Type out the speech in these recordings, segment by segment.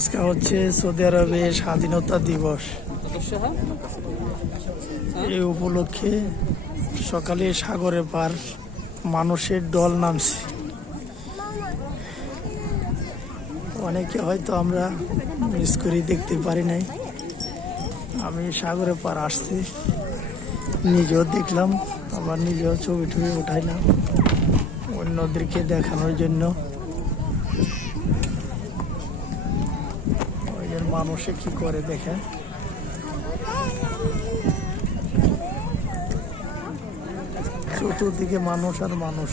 আজকে হচ্ছে সৌদি আরবে স্বাধীনতা দিবস। এই উপলক্ষে সকালে সাগরে পার মানুষের দল নামছে। অনেকে হয়তো আমরা মিস করে দেখতে পারি নাই। আমি সাগরে পার আসছি, নিজেও দেখলাম, আবার নিজেও ছবি টবি উঠাইলাম অন্যদেরকে দেখানোর জন্য। মানুষে কি করে দেখেন, চতুর্দিকে মানুষ আর মানুষ।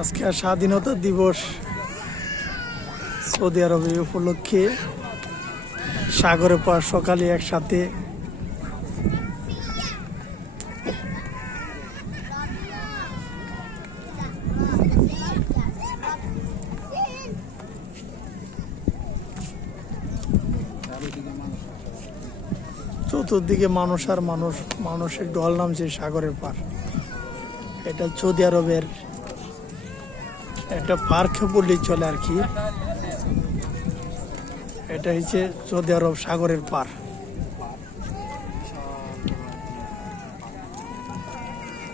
আজকে স্বাধীনতা দিবস সৌদি আরবে উপলক্ষে সাগরে পার সকালে একসাথে চতুর্দিকে মানুষ আর মানুষ, মানুষের ঢল নামছে সাগরের পার। এটা সৌদি আরবের একটা পার্ক বললেই চলে আর কি। এটা হচ্ছে সৌদি আরব সাগরের পার।